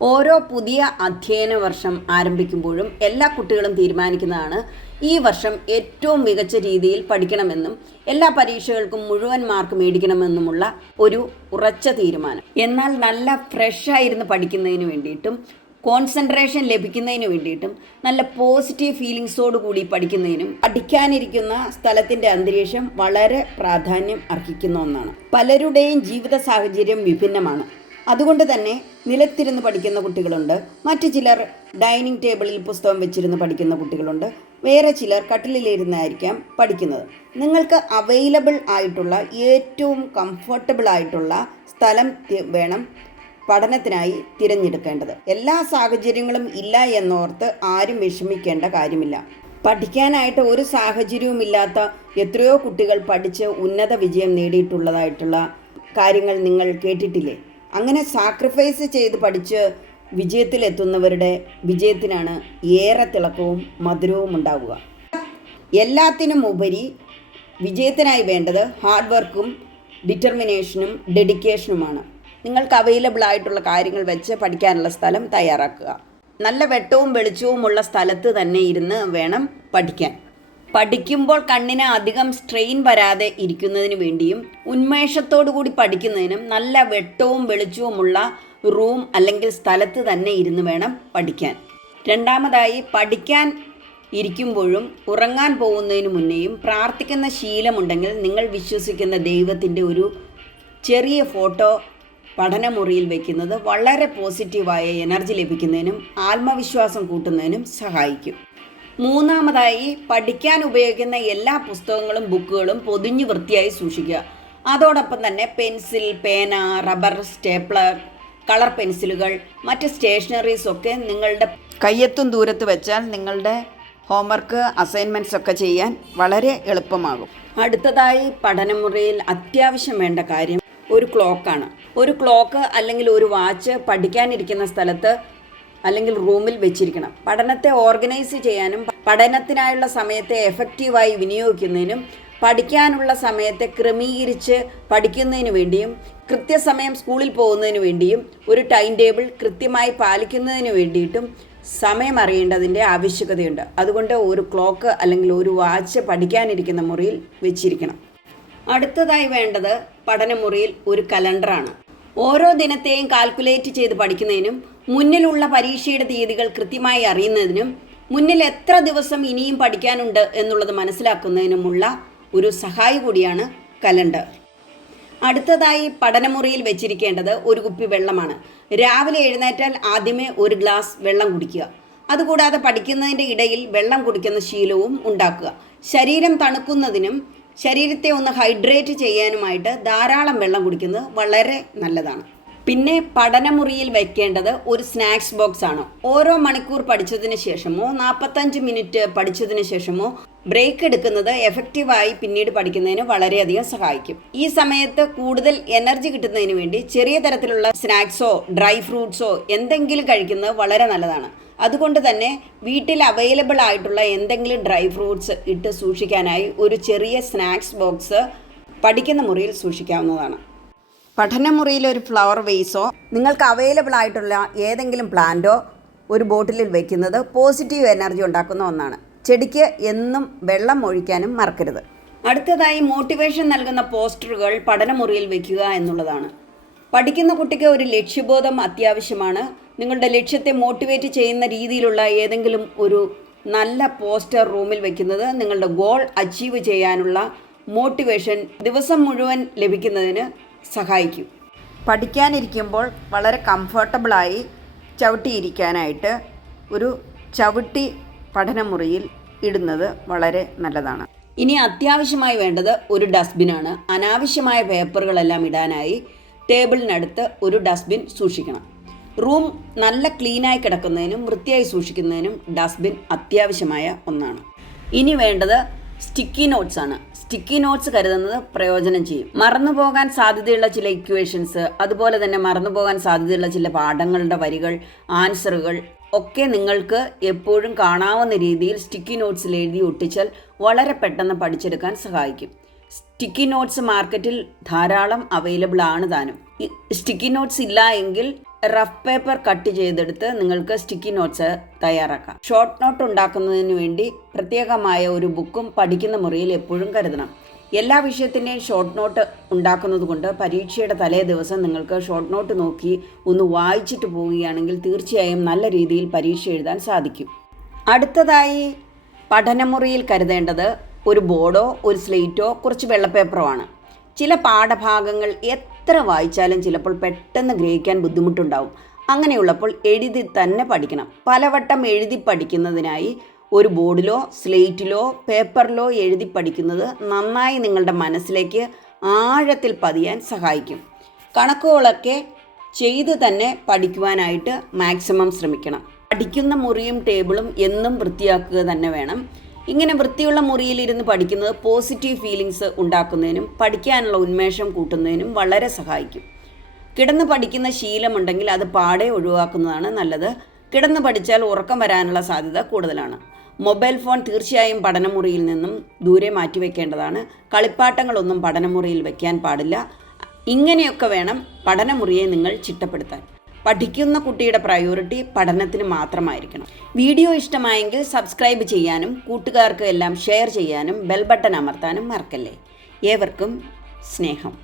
ഓരോ പുതിയ അധ്യയന വർഷം ആരംഭിക്കുമ്പോഴും എല്ലാ കുട്ടികളും തീരുമാനിക്കുന്നതാണ് ഈ വർഷം ഏറ്റവും മികച്ച രീതിയിൽ പഠിക്കണമെന്നും എല്ലാ പരീക്ഷകൾക്കും മുഴുവൻ മാർക്ക് മേടിക്കണമെന്നുമുള്ള ഒരു ഉറച്ച തീരുമാനം. എന്നാൽ നല്ല ഫ്രഷായിരുന്നു പഠിക്കുന്നതിന് വേണ്ടിയിട്ടും കോൺസെൻട്രേഷൻ ലഭിക്കുന്നതിന് വേണ്ടിയിട്ടും നല്ല പോസിറ്റീവ് ഫീലിങ്സോട് കൂടി പഠിക്കുന്നതിനും പഠിക്കാനിരിക്കുന്ന സ്ഥലത്തിന്റെ അന്തരീക്ഷം വളരെ പ്രാധാന്യം അർഹിക്കുന്ന ഒന്നാണ്. പലരുടെയും ജീവിത സാഹചര്യം വിഭിന്നമാണ്. അതുകൊണ്ട് തന്നെ നിലത്തിരുന്ന് പഠിക്കുന്ന കുട്ടികളുണ്ട്. മറ്റു ചിലർ ഡൈനിങ് ടേബിളിൽ പുസ്തകം വെച്ചിരുന്ന് പഠിക്കുന്ന കുട്ടികളുണ്ട്. വേറെ ചിലർ കട്ടിലിലിരുന്നായിരിക്കാം പഠിക്കുന്നത്. നിങ്ങൾക്ക് അവൈലബിൾ ആയിട്ടുള്ള ഏറ്റവും കംഫർട്ടബിൾ ആയിട്ടുള്ള സ്ഥലം വേണം പഠനത്തിനായി തിരഞ്ഞെടുക്കേണ്ടത്. എല്ലാ സാഹചര്യങ്ങളും ഇല്ല എന്നോർത്ത് ആരും വിഷമിക്കേണ്ട കാര്യമില്ല. പഠിക്കാനായിട്ട് ഒരു സാഹചര്യവും ഇല്ലാത്ത എത്രയോ കുട്ടികൾ പഠിച്ച് ഉന്നത വിജയം നേടിയിട്ടുള്ളതായിട്ടുള്ള കാര്യങ്ങൾ നിങ്ങൾ കേട്ടിട്ടില്ലേ? അങ്ങനെ സാക്രിഫൈസ് ചെയ്ത് പഠിച്ച് വിജയത്തിലെത്തുന്നവരുടെ വിജയത്തിനാണ് ഏറെ തിളക്കവും മധുരവും ഉണ്ടാവുക. എല്ലാത്തിനും ഉപരി വിജയത്തിനായി വേണ്ടത് ഹാർഡ് വർക്കും ഡിറ്റർമിനേഷനും ഡെഡിക്കേഷനുമാണ് നിങ്ങൾക്ക് അവൈലബിൾ ആയിട്ടുള്ള കാര്യങ്ങൾ വെച്ച് പഠിക്കാനുള്ള സ്ഥലം തയ്യാറാക്കുക. നല്ല വെട്ടവും വെളിച്ചവുമുള്ള സ്ഥലത്ത് തന്നെ ഇരുന്ന് വേണം പഠിക്കാൻ. പഠിക്കുമ്പോൾ കണ്ണിന് അധികം സ്ട്രെയിൻ വരാതെ ഇരിക്കുന്നതിന് വേണ്ടിയും ഉന്മേഷത്തോടു കൂടി പഠിക്കുന്നതിനും നല്ല വെട്ടവും വെളിച്ചവുമുള്ള റൂം അല്ലെങ്കിൽ സ്ഥലത്ത് തന്നെ ഇരുന്ന് വേണം പഠിക്കാൻ. രണ്ടാമതായി പഠിക്കാൻ ഇരിക്കുമ്പോഴും ഉറങ്ങാൻ പോകുന്നതിന് മുന്നേയും പ്രാർത്ഥിക്കുന്ന ശീലമുണ്ടെങ്കിൽ നിങ്ങൾ വിശ്വസിക്കുന്ന ദൈവത്തിന്റെ ഒരു ചെറിയ ഫോട്ടോ പഠനമുറിയിൽ വയ്ക്കുന്നത് വളരെ പോസിറ്റീവായ എനർജി ലഭിക്കുന്നതിനും ആത്മവിശ്വാസം കൂട്ടുന്നതിനും സഹായിക്കും. മൂന്നാമതായി പഠിക്കാൻ ഉപയോഗിക്കുന്ന എല്ലാ പുസ്തകങ്ങളും ബുക്കുകളും പൊതിഞ്ഞ് വൃത്തിയായി സൂക്ഷിക്കുക. അതോടൊപ്പം തന്നെ പെൻസിൽ പേന റബ്ബർ സ്റ്റേപ്ലർ കളർ പെൻസിലുകൾ മറ്റ് സ്റ്റേഷനറീസ് ഒക്കെ നിങ്ങളുടെ കയ്യെത്തും ദൂരത്ത് വെച്ചാൽ നിങ്ങളുടെ ഹോംവർക്ക് അസൈൻമെന്റ്സ് ഒക്കെ ചെയ്യാൻ വളരെ എളുപ്പമാകും. അടുത്തതായി പഠനമുറിയിൽ അത്യാവശ്യം വേണ്ട കാര്യം ഒരു ക്ലോക്കാണ് ഒരു ക്ലോക്ക് അല്ലെങ്കിൽ ഒരു വാച്ച് പഠിക്കാനിരിക്കുന്ന സ്ഥലത്ത് അല്ലെങ്കിൽ റൂമിൽ വെച്ചിരിക്കണം. പഠനത്തെ ഓർഗനൈസ് ചെയ്യാനും പഠനത്തിനായുള്ള സമയത്തെ എഫക്റ്റീവായി വിനിയോഗിക്കുന്നതിനും പഠിക്കാനുള്ള സമയത്തെ ക്രമീകരിച്ച് പഠിക്കുന്നതിന് വേണ്ടിയും കൃത്യസമയം സ്കൂളിൽ പോകുന്നതിന് വേണ്ടിയും ഒരു ടൈം ടേബിൾ കൃത്യമായി പാലിക്കുന്നതിന് വേണ്ടിയിട്ടും സമയം അറിയേണ്ടതിന്റെ ആവശ്യകതയുണ്ട്. അതുകൊണ്ട് ഒരു ക്ലോക്ക് അല്ലെങ്കിൽ ഒരു വാച്ച് പഠിക്കാനിരിക്കുന്ന മുറിയിൽ വെച്ചിരിക്കണം. അടുത്തതായി വേണ്ടത് പഠനമുറിയിൽ ഒരു കലണ്ടറാണ്. ഓരോ ദിനത്തെയും കാൽക്കുലേറ്റ് ചെയ്ത് പഠിക്കുന്നതിനും മുന്നിലുള്ള പരീക്ഷയുടെ തീയതികൾ കൃത്യമായി അറിയുന്നതിനും മുന്നിൽ എത്ര ദിവസം ഇനിയും പഠിക്കാനുണ്ട് എന്നുള്ളത് മനസ്സിലാക്കുന്നതിനുമുള്ള ഒരു സഹായി കൂടിയാണ് കലണ്ടർ. അടുത്തതായി പഠനമുറിയിൽ വെച്ചിരിക്കേണ്ടത് ഒരു കുപ്പി വെള്ളമാണ്. രാവിലെ എഴുന്നേറ്റാൽ ആദ്യമേ ഒരു ഗ്ലാസ് വെള്ളം കുടിക്കുക. അതുകൂടാതെ പഠിക്കുന്നതിന്റെ ഇടയിൽ വെള്ളം കുടിക്കുന്ന ശീലവും ഉണ്ടാക്കുക. ശരീരം തണുക്കുന്നതിനും ശരീരത്തെ ഒന്ന് ഹൈഡ്രേറ്റ് ചെയ്യാനുമായിട്ട് ധാരാളം വെള്ളം കുടിക്കുന്നത് വളരെ നല്ലതാണ്. പിന്നെ പഠനമുറിയിൽ വെക്കേണ്ടത് ഒരു സ്നാക്സ് ബോക്സ് ആണ്. ഓരോ മണിക്കൂർ പഠിച്ചതിന് ശേഷമോ നാൽപ്പത്തഞ്ച് മിനിറ്റ് പഠിച്ചതിന് ശേഷമോ ബ്രേക്ക് എടുക്കുന്നത് എഫക്റ്റീവായി പിന്നീട് പഠിക്കുന്നതിന് വളരെയധികം സഹായിക്കും. ഈ സമയത്ത് കൂടുതൽ എനർജി കിട്ടുന്നതിന് വേണ്ടി ചെറിയ തരത്തിലുള്ള സ്നാക്സോ ഡ്രൈ ഫ്രൂട്ട്സോ എന്തെങ്കിലും കഴിക്കുന്നത് വളരെ നല്ലതാണ്. അതുകൊണ്ട് തന്നെ വീട്ടിൽ അവൈലബിൾ ആയിട്ടുള്ള എന്തെങ്കിലും ഡ്രൈ ഫ്രൂട്ട്സ് ഇട്ട് സൂക്ഷിക്കാനായി ഒരു ചെറിയ സ്നാക്സ് ബോക്സ് പഠിക്കുന്ന മുറിയിൽ സൂക്ഷിക്കാവുന്നതാണ്. പഠനമുറിയിൽ ഒരു ഫ്ലവർ വേസോ നിങ്ങൾക്ക് അവൈലബിൾ ആയിട്ടുള്ള ഏതെങ്കിലും പ്ലാന്റോ ഒരു ബോട്ടിലിൽ വയ്ക്കുന്നത് പോസിറ്റീവ് എനർജി ഉണ്ടാക്കുന്ന ഒന്നാണ്. ചെടിക്ക് എന്നും വെള്ളം ഒഴിക്കാനും മറക്കരുത്. അടുത്തതായി മോട്ടിവേഷൻ നൽകുന്ന പോസ്റ്ററുകൾ പഠനമുറിയിൽ വയ്ക്കുക എന്നുള്ളതാണ്. പഠിക്കുന്ന കുട്ടിക്ക് ഒരു ലക്ഷ്യബോധം അത്യാവശ്യമാണ്. നിങ്ങളുടെ ലക്ഷ്യത്തെ മോട്ടിവേറ്റ് ചെയ്യുന്ന രീതിയിലുള്ള ഏതെങ്കിലും ഒരു നല്ല പോസ്റ്റർ റൂമിൽ വയ്ക്കുന്നത് നിങ്ങളുടെ ഗോൾ അച്ചീവ് ചെയ്യാനുള്ള മോട്ടിവേഷൻ ദിവസം മുഴുവൻ ലഭിക്കുന്നതിന് സഹായിക്കും. പഠിക്കാനിരിക്കുമ്പോൾ വളരെ കംഫർട്ടബിളായി ചവിട്ടിയിരിക്കാനായിട്ട് ഒരു ചവിട്ടി പഠനമുറിയിൽ ഇടുന്നത് വളരെ നല്ലതാണ്. ഇനി അത്യാവശ്യമായി വേണ്ടത് ഒരു ഡസ്റ്റ്ബിനാണ്. അനാവശ്യമായ പേപ്പറുകളെല്ലാം ഇടാനായി ടേബിളിനടുത്ത് ഒരു ഡസ്റ്റ്ബിൻ സൂക്ഷിക്കണം. റൂം നല്ല ക്ലീനായി കിടക്കുന്നതിനും വൃത്തിയായി സൂക്ഷിക്കുന്നതിനും ഡസ്റ്റ്ബിൻ അത്യാവശ്യമായ ഒന്നാണ്. ഇനി വേണ്ടത് സ്റ്റിക്കി നോട്ട്സ് ആണ് സ്റ്റിക്കി നോട്ട്സ് കരുതുന്നത് പ്രയോജനം ചെയ്യും. മറന്നുപോകാൻ സാധ്യതയുള്ള ചില ഇക്വേഷൻസ് അതുപോലെ തന്നെ മറന്നുപോകാൻ സാധ്യതയുള്ള ചില പാഠങ്ങളുടെ വരികൾ ആൻസറുകൾ ഒക്കെ നിങ്ങൾക്ക് എപ്പോഴും കാണാവുന്ന രീതിയിൽ സ്റ്റിക്കി നോട്ട്സിൽ എഴുതി ഒട്ടിച്ചാൽ വളരെ പെട്ടെന്ന് പഠിച്ചെടുക്കാൻ സഹായിക്കും. സ്റ്റിക്കി നോട്ട്സ് മാർക്കറ്റിൽ ധാരാളം അവൈലബിൾ ആണ് താനും. സ്റ്റിക്കി നോട്ട്സ് ഇല്ല എങ്കിൽ റഫ് പേപ്പർ കട്ട് ചെയ്തെടുത്ത് നിങ്ങൾക്ക് സ്റ്റിക്കി നോട്ട്സ് തയ്യാറാക്കാം. ഷോർട്ട് നോട്ട് ഉണ്ടാക്കുന്നതിന് വേണ്ടി പ്രത്യേകമായ ഒരു ബുക്കും പഠിക്കുന്ന മുറിയിൽ എപ്പോഴും കരുതണം. എല്ലാ വിഷയത്തിന്റെയും ഷോർട്ട് നോട്ട് ഉണ്ടാക്കുന്നത് കൊണ്ട് പരീക്ഷയുടെ തലേ ദിവസം നിങ്ങൾക്ക് ഷോർട്ട് നോട്ട് നോക്കി ഒന്ന് വായിച്ചിട്ട് പോവുകയാണെങ്കിൽ തീർച്ചയായും നല്ല രീതിയിൽ പരീക്ഷ എഴുതാൻ സാധിക്കും. അടുത്തതായി പഠനമുറിയിൽ കരുതേണ്ടത് ഒരു ബോർഡോ ഒരു സ്ലേറ്റോ കുറച്ച് വെള്ളപ്പേപ്പറോ ആണ്. ചില പാഠഭാഗങ്ങൾ എത്ര വായിച്ചാലും ചിലപ്പോൾ പെട്ടെന്ന് ഗ്രഹിക്കാൻ ബുദ്ധിമുട്ടുണ്ടാവും. അങ്ങനെയുള്ളപ്പോൾ എഴുതി തന്നെ പഠിക്കണം. പലവട്ടം എഴുതി പഠിക്കുന്നതിനായി ഒരു ബോർഡിലോ സ്ലേറ്റിലോ പേപ്പറിലോ എഴുതി പഠിക്കുന്നത് നന്നായി നിങ്ങളുടെ മനസ്സിലേക്ക് ആഴത്തിൽ പതിയാൻ സഹായിക്കും. കണക്കുകളൊക്കെ ചെയ്ത് തന്നെ പഠിക്കുവാനായിട്ട് മാക്സിമം ശ്രമിക്കണം. പഠിക്കുന്ന മുറിയും ടേബിളും എന്നും വൃത്തിയാക്കുക തന്നെ വേണം. ഇങ്ങനെ വൃത്തിയുള്ള മുറിയിലിരുന്ന് പഠിക്കുന്നത് പോസിറ്റീവ് ഫീലിങ്സ് ഉണ്ടാക്കുന്നതിനും പഠിക്കാനുള്ള ഉന്മേഷം കൂട്ടുന്നതിനും വളരെ സഹായിക്കും. കിടന്ന് പഠിക്കുന്ന ശീലമുണ്ടെങ്കിൽ അത് പാടെ ഒഴിവാക്കുന്നതാണ് നല്ലത്. കിടന്ന് പഠിച്ചാൽ ഉറക്കം വരാനുള്ള സാധ്യത കൂടുതലാണ്. മൊബൈൽ ഫോൺ തീർച്ചയായും പഠനമുറിയിൽ നിന്നും ദൂരെ മാറ്റിവെക്കേണ്ടതാണ്. കളിപ്പാട്ടങ്ങളൊന്നും പഠനമുറിയിൽ വെക്കാൻ പാടില്ല. ഇങ്ങനെയൊക്കെ വേണം പഠനമുറിയെ നിങ്ങൾ ചിട്ടപ്പെടുത്താൻ. പഠിക്കുന്ന കുട്ടിയുടെ പ്രയോറിറ്റി പഠനത്തിന് മാത്രമായിരിക്കണം. വീഡിയോ ഇഷ്ടമായെങ്കിൽ സബ്സ്ക്രൈബ് ചെയ്യാനും കൂട്ടുകാർക്ക് എല്ലാം ഷെയർ ചെയ്യാനും ബെൽ ബട്ടൺ അമർത്താനും മറക്കല്ലേ. ഏവർക്കും സ്നേഹം.